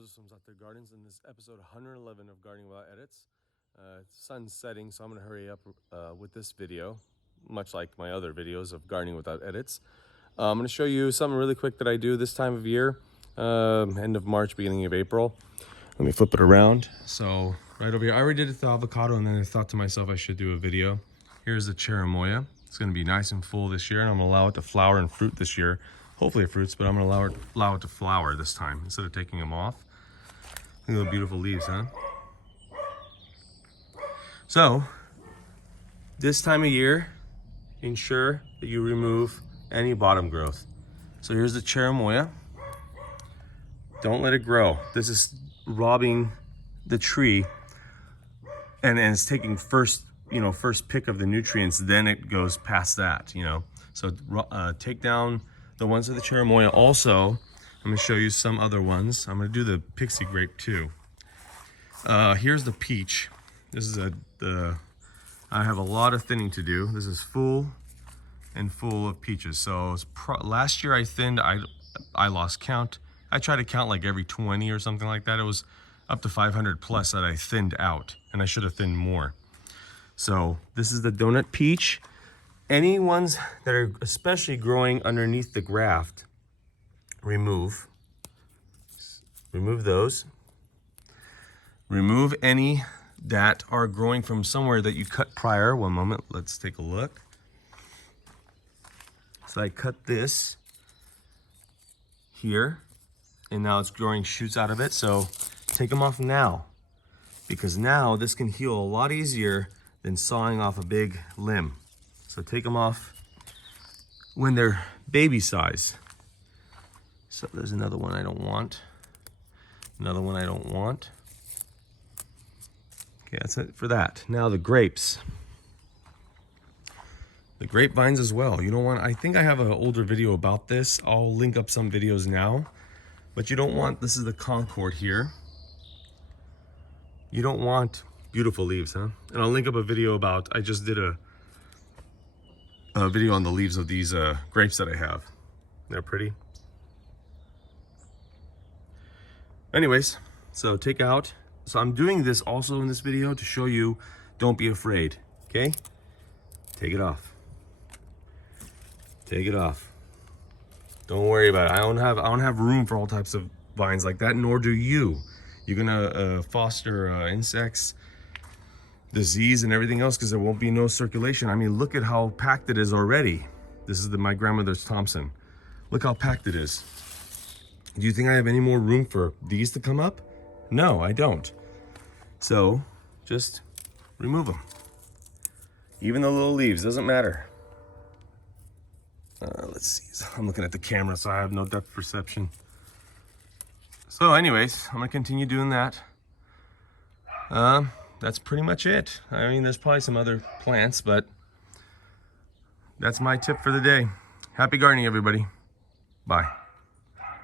Moses from ZAATAR Gardens, and this is episode 111 of Gardening Without Edits. Sun's setting, so I'm going to hurry up with this video, much like my other videos of Gardening Without Edits. I'm going to show you something really quick that I do this time of year, end of March, beginning of April. Let me flip it around. So right over here, I already did it with the avocado, and then I thought to myself I should do a video. Here's the cherimoya. It's going to be nice and full this year, and I'm going to allow it to flower and fruit this year. Hopefully it fruits, but I'm going to allow it to flower this time instead of taking them off. Look at the beautiful leaves, huh? So this time of year, ensure that you remove any bottom growth. So here's the cherimoya. Don't let it grow. This is robbing the tree, and it's taking first pick of the nutrients, then it goes past that, So take down the ones of the cherimoya. Also, I'm going to show you some other ones. I'm going to do the pixie grape too. Here's the peach. This is I have a lot of thinning to do. This is full of peaches. So last year I thinned, I lost count. I tried to count like every 20 or something like that. It was up to 500 plus that I thinned out, and I should have thinned more. So this is the donut peach. Any ones that are especially growing underneath the graft, remove those. Remove any that are growing from somewhere that you cut prior. One moment, let's take a look. So I cut this here, and now it's growing shoots out of it. So take them off now, because now this can heal a lot easier than sawing off a big limb. So take them off when they're baby size. So there's another one I don't want. Another one I don't want. Okay, that's it for that. Now the grapes. The grapevines as well. You don't want, I think I have an older video about this. I'll link up some videos now. But you don't want, this is the Concord here. You don't want beautiful leaves, huh? And I'll link up a video about, I just did a video on the leaves of these grapes that I have. They're pretty. Anyways, so take out. So I'm doing this also in this video to show you, don't be afraid, okay? Take it off. Take it off. Don't worry about it. I don't have room for all types of vines like that, nor do you. You're gonna foster insects, disease, and everything else, because there won't be no circulation. I mean, look at how packed it is already. This is my grandmother's Thompson. Look how packed it is. Do you think I have any more room for these to come up? No, I don't. So just remove them. Even the little leaves, doesn't matter. Let's see. I'm looking at the camera, so I have no depth perception. So anyways, I'm gonna continue doing that. That's pretty much it. I mean, there's probably some other plants, but that's my tip for the day. Happy gardening, everybody. Bye.